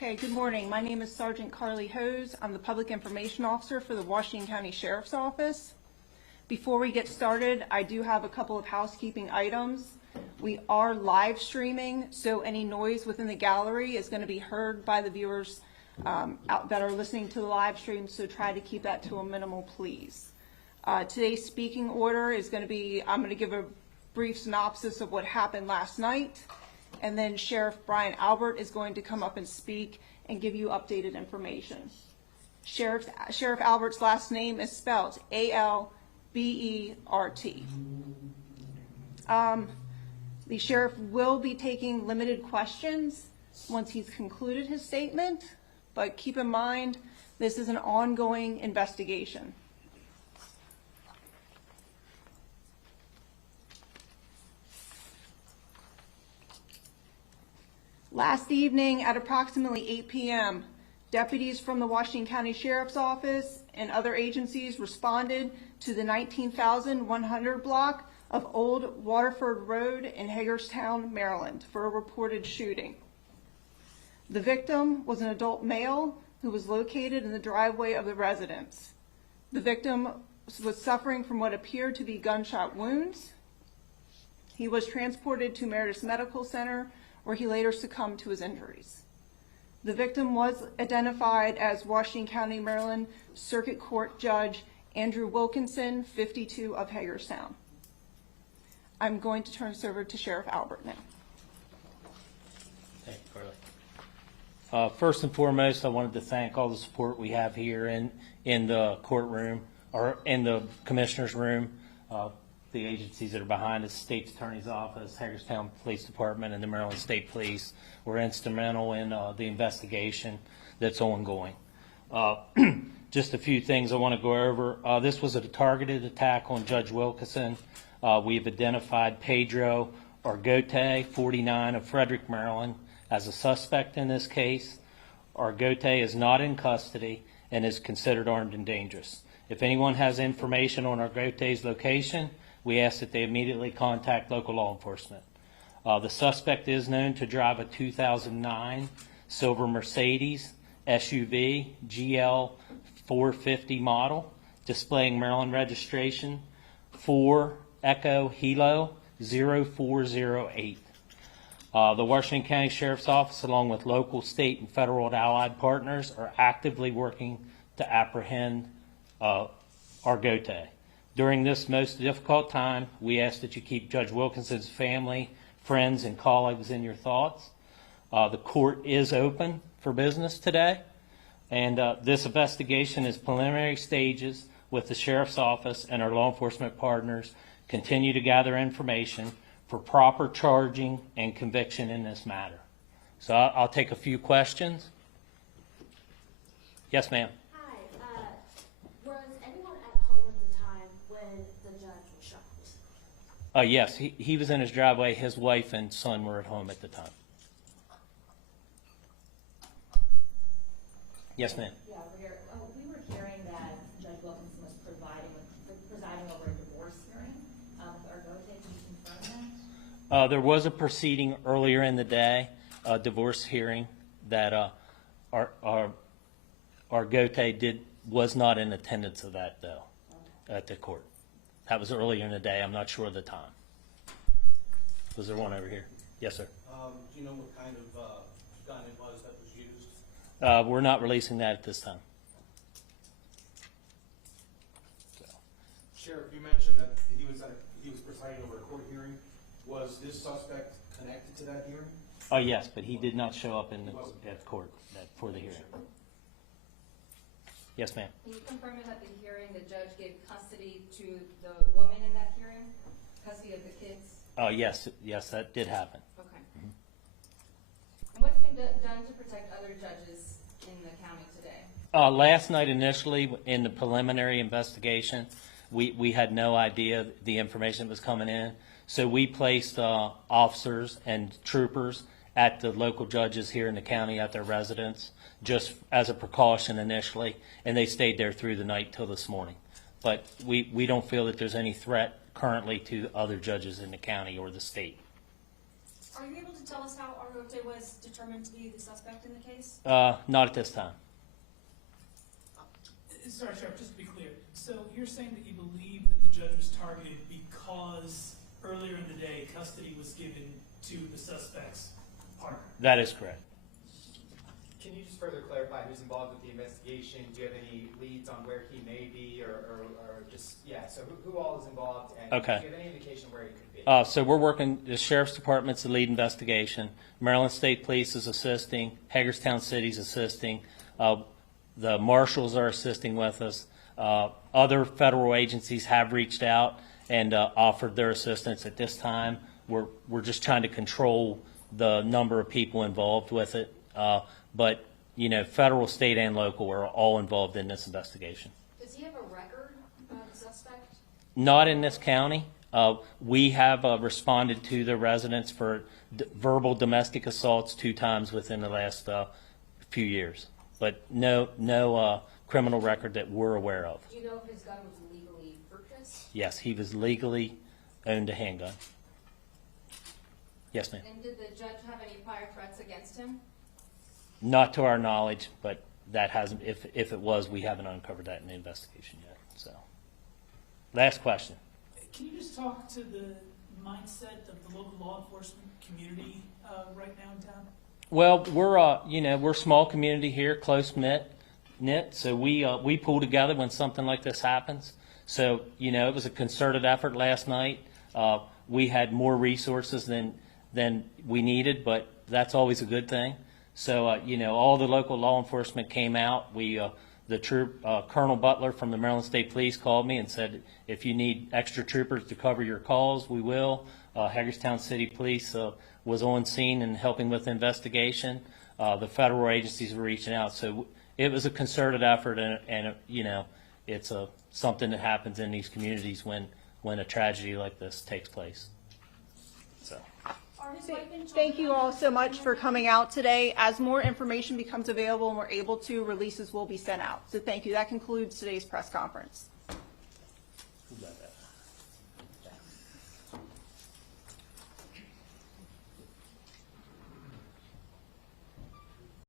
Okay, good morning. My name is Sergeant Carly Hose. I'm the Public Information Officer for the Washington County Sheriff's Office. Before we get started, I do have a couple of housekeeping items. We are live streaming, so any noise within the gallery is going to be heard by the viewers out that are listening to the live stream, so try to keep that to a minimal, please. Today's speaking order is going to be, I'm going to give a brief synopsis of what happened last night, and then Sheriff Brian Albert is going to come up and speak and give you updated information. Sheriff Albert's last name is spelled A-L-B-E-R-T. The sheriff will be taking limited questions once he's concluded his statement, but keep in mind this is an ongoing investigation. Last evening at approximately 8 p.m., deputies from the Washington County Sheriff's Office and other agencies responded to the 19,100 block of Old Waterford Road in Hagerstown, Maryland for a reported shooting. The victim was an adult male who was located in the driveway of the residence. The victim was suffering from what appeared to be gunshot wounds. He was transported to Mercedes Medical Center, where he later succumbed to his injuries. The victim was identified as Washington County, Maryland Circuit Court Judge Andrew Wilkinson, 52 of Hagerstown. I'm going to turn this over to Sheriff Albert now. Thank you, Carly. First and foremost, I wanted to thank all the support we have here in the courtroom, or in the commissioner's room. The agencies that are behind us, State's Attorney's Office, Hagerstown Police Department, and the Maryland State Police were instrumental in the investigation that's ongoing. Just a few things I want to go over. This was a targeted attack on Judge Wilkinson. We've identified Pedro Argote, 49 of Frederick, Maryland, as a suspect in this case. Argote is not in custody and is considered armed and dangerous. If anyone has information on Argote's location, we ask that they immediately contact local law enforcement. The suspect is known to drive a 2009 silver Mercedes SUV GL450 model, displaying Maryland registration 4 Echo Hilo 0408. The Washington County Sheriff's Office, along with local, state, and federal and allied partners, are actively working to apprehend Argote. During this most difficult time, we ask that you keep Judge Wilkinson's family, friends, and colleagues in your thoughts. The court is open for business today, and this investigation is preliminary stages with the Sheriff's Office and our law enforcement partners. Continue to gather information for proper charging and conviction in this matter. So I'll take a few questions. Yes, ma'am. Yes, he was in his driveway. His wife and son were at home at the time. Yes, ma'am. Yeah, we were hearing that Judge Wilkinson was presiding over a divorce hearing with Argote. Can you confirm that? There was a proceeding earlier in the day, a divorce hearing that Argote was not in attendance of that, though, at the court. That was earlier in the day. I'm not sure of the time. Was there one over here? Yes, sir. Do you know what kind of gun it was that was used? We're not releasing that at this time. So. Sheriff, you mentioned that he was presiding over a court hearing. Was this suspect connected to that hearing? Yes, but he did not show up at court for the hearing. Yes, ma'am. Can you confirm that the hearing, the judge gave custody to the woman in that hearing? Custody of the kids? Yes, that did happen. Okay. Mm-hmm. And what's been done to protect other judges in the county today? Last night, initially, in the preliminary investigation, we had no idea the information that was coming in. So we placed officers and troopers at the local judges here in the county at their residence, just as a precaution initially, and they stayed there through the night till this morning. But we don't feel that there's any threat currently to other judges in the county or the state. Are you able to tell us how Argote was determined to be the suspect in the case? Not at this time. Sorry, Sheriff, just to be clear. So you're saying that you believe that the judge was targeted because earlier in the day custody was given to the suspect's partner? That is correct. Can you just further clarify who's involved with the investigation? Do you have any leads on where he may be or just, yeah, so who all is involved? And Okay. do you have any indication where he could be? So we're working, the Sheriff's Department's the lead investigation. Maryland State Police is assisting. Hagerstown City's assisting. The marshals are assisting with us. Other federal agencies have reached out and offered their assistance. At this time, we're just trying to control the number of people involved with it. But, you know, federal, state, and local are all involved in this investigation. Does he have a record, the suspect? Not in this county. We have responded to the residents for verbal domestic assaults 2 times within the last few years, but no criminal record that we're aware of. Do you know if his gun was legally purchased? Yes, he was legally owned a handgun. Yes, ma'am. And did the judge have any prior threats against him? Not to our knowledge, but that hasn't. If it was, we haven't uncovered that in the investigation yet. So, last question. Can you just talk to the mindset of the local law enforcement community right now in town? Well, we're a small community here, close knit. So we pull together when something like this happens. So it was a concerted effort last night. We had more resources than we needed, but that's always a good thing. So all the local law enforcement came out. The troop, Colonel Butler from the Maryland State Police called me and said, if you need extra troopers to cover your calls, we will. Hagerstown City Police was on scene and helping with the investigation. The federal agencies were reaching out. So it was a concerted effort, and it's something that happens in these communities when a tragedy like this takes place. So. Thank you all so much for coming out today. As more information becomes available and we're able to, releases will be sent out. So thank you. That concludes today's press conference.